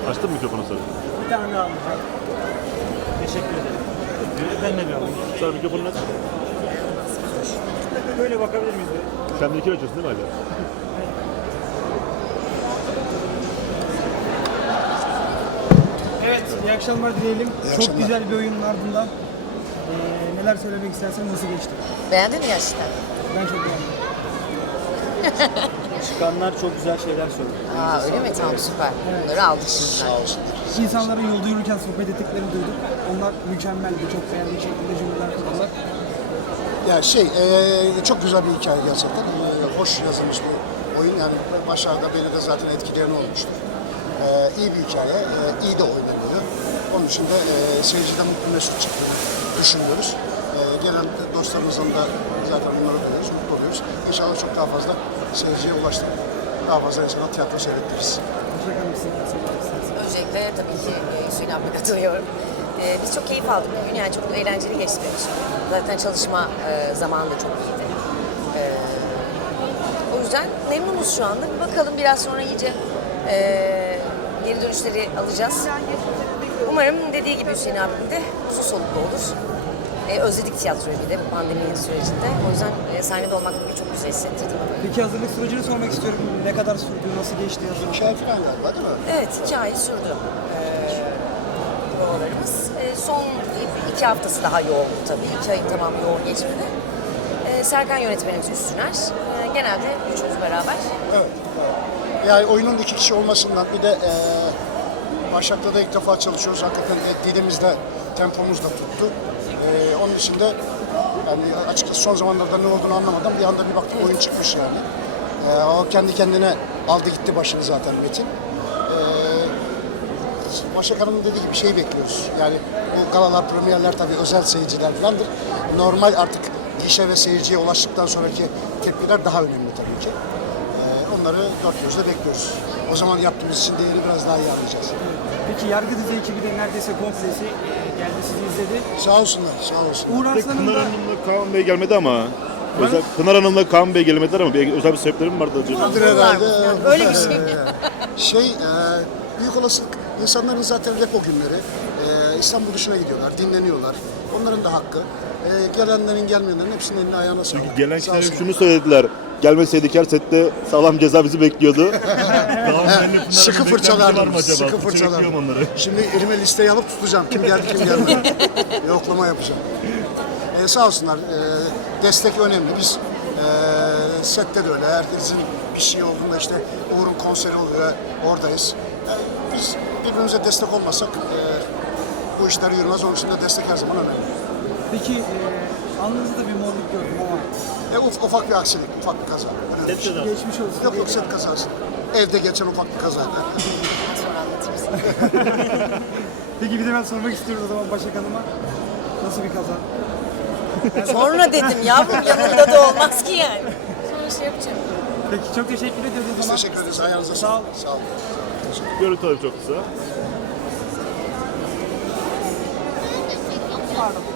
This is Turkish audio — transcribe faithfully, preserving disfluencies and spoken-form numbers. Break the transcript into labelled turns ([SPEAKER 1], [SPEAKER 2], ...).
[SPEAKER 1] Açtın mı mikrofonu sen?
[SPEAKER 2] Bir tane daha alacağım. Teşekkür ederim. Ben de bir alayım.
[SPEAKER 1] Sen mikrofonunu aç.
[SPEAKER 2] Böyle bakabilir miyiz?
[SPEAKER 1] Sen de iki açıyorsun değil mi hala?
[SPEAKER 2] Evet, iyi akşamlar dileyelim.
[SPEAKER 3] İyi
[SPEAKER 2] Çok
[SPEAKER 3] akşamlar.
[SPEAKER 2] güzel bir oyunun ardından ee, neler söylemek istersen nasıl geçti?
[SPEAKER 4] Beğendin mi gerçekten?
[SPEAKER 2] Ben çok beğendim. Çıkanlar çok güzel şeyler söyledi.
[SPEAKER 4] Aa öyle mi? Tamam süper. Bunları aldık şimdi.
[SPEAKER 3] Sağ olsun.
[SPEAKER 2] İnsanların yolda yürürken sohbet ettiklerini duyduk. Onlar mükemmeldi. Çok beğendiğim şekilde cümleler kurdular.
[SPEAKER 3] Ya şey, eee, çok güzel bir hikaye gerçekten. Eee, hoş yazılmış bir oyun. Yani başarıda beni de zaten etkileyen olmuştur. Eee iyi bir hikaye, eee, iyi de oynanıyor. Onun için de eee seyirciden mutlu mesut çıktığını düşünüyoruz. Eee, gelen dostlarımızdan da zaten bunları duyuyoruz, mutlu oluyoruz. İnşallah çok daha fazla seyirciye ulaştırır. Daha fazla insana tiyatro seyrettiririz.
[SPEAKER 2] Teşekkür ederim. Size söylemek isterseniz.
[SPEAKER 4] Öncelikle tabii ki e, Hüseyin abime katılıyorum. E, biz çok keyif aldık bugün, yani çok eğlenceli geçti benim için. Zaten çalışma e, zamanı da çok iyiydi. E, o yüzden memnunuz şu anda. Bir bakalım, biraz sonra iyice e, geri dönüşleri alacağız. Umarım dediği gibi Hüseyin abim de uzun soluklu olur. E, özledik tiyatroyu bir de bu pandemi sürecinde. O yüzden e, sahnede olmak bugün çok güzel hissettirdi bana.
[SPEAKER 2] Peki hazırlık sürecini sormak istiyorum. Ne kadar sürdü, nasıl geçti hazırlık?
[SPEAKER 3] Hikaye falan galiba değil mi?
[SPEAKER 4] Evet, iki ay sürdü e, provalarımız. E, son iki haftası daha yoğundu tabii. İki ayın tamamı yoğun geçmedi. E, Serkan yönetmenimiz Üstüner. E, genelde üçümüz beraber.
[SPEAKER 3] Evet. Yani oyunun iki kişi olmasından bir de eee Başak'ta da ilk defa çalışıyoruz. Hakikaten dilimizde, tempomuz da tuttu. Eee onun için de yani açıkçası son zamanlarda ne olduğunu anlamadan bir anda bir baktık oyun çıkmış yani. Eee, o kendi kendine aldı gitti başını zaten Metin. Eee Başak Hanım'ın dediği gibi bir şey bekliyoruz. Yani bu galalar, premierler tabii özel seyirciler falandır. Normal artık gişe ve seyirciye ulaştıktan sonraki tepkiler daha önemli tabii ki. Ee, onları dört gözle bekliyoruz. O zaman yaptığımız için değeri biraz daha iyi anlayacağız.
[SPEAKER 2] Peki Yargı Dizi ekibi de neredeyse komplesi e, geldi, sizi izledi.
[SPEAKER 3] Sağ olsunlar, sağ olsunlar.
[SPEAKER 2] Uğur
[SPEAKER 1] Pınar
[SPEAKER 2] Arslan'ın da
[SPEAKER 1] Hanım'la Kaan Bey gelmedi ama. Özel, Pınar Hanım'la Kaan Bey gelmediler ama bir, özel bir sebepleri mi vardı acaba?
[SPEAKER 3] Vardır
[SPEAKER 4] Var
[SPEAKER 3] herhalde.
[SPEAKER 4] mı? Yani öyle bir şey.
[SPEAKER 3] Şey, e, büyük olasılık insanların zaten repo günleri. E, İstanbul dışına gidiyorlar, dinleniyorlar. Onların da hakkı. E, gelenlerin gelmeyenlerin hepsinin eline ayağına sağlık.
[SPEAKER 1] Çünkü gelen
[SPEAKER 3] Sağ
[SPEAKER 1] kişiler hep
[SPEAKER 3] olsunlar.
[SPEAKER 1] şunu söylediler. Gelmeseydik her sette sağlam ceza bizi bekliyordu.
[SPEAKER 3] Sıkı fırçalardım, sıkı
[SPEAKER 1] Fırçalıyorum
[SPEAKER 3] fırçalardım.
[SPEAKER 1] onları.
[SPEAKER 3] Şimdi elime listeyi alıp tutacağım. Kim geldi, kim gelmedi. Yoklama yapacağım. Ee, sağ olsunlar. Ee, destek önemli. Biz ee, sette de öyle. Herkesin bir şey olduğunda işte Uğur'un konseri oluyor. Oradayız. Yani biz birbirimize destek olmasak ee, bu işler yürümez. Onun için de destek her zaman önemli.
[SPEAKER 2] peki e, alnınızda bir morluk gördüm ama
[SPEAKER 3] E, uf, ufak bir aksilik, ufak bir kaza. Önemli bir şey.
[SPEAKER 2] geçmiş olsun.
[SPEAKER 3] Yok yok set kazası. Evde geçen ufak bir kaza.
[SPEAKER 4] Sonra anlatırız.
[SPEAKER 2] Peki bir de ben sormak istiyorum o zaman Başak Hanım'a. Nasıl bir kaza?
[SPEAKER 4] Sonra dedim yavrum, yanında da olmaz ki yani. Sonra şey yapacağım.
[SPEAKER 2] Peki çok teşekkür ediyoruz o
[SPEAKER 3] Biz
[SPEAKER 2] zaman.
[SPEAKER 3] teşekkür ederiz. Ayağınıza
[SPEAKER 2] Sağ ol.
[SPEAKER 3] sağlık. Sağ olun.
[SPEAKER 1] Görüntü alayım çok kısa.
[SPEAKER 2] Pardon.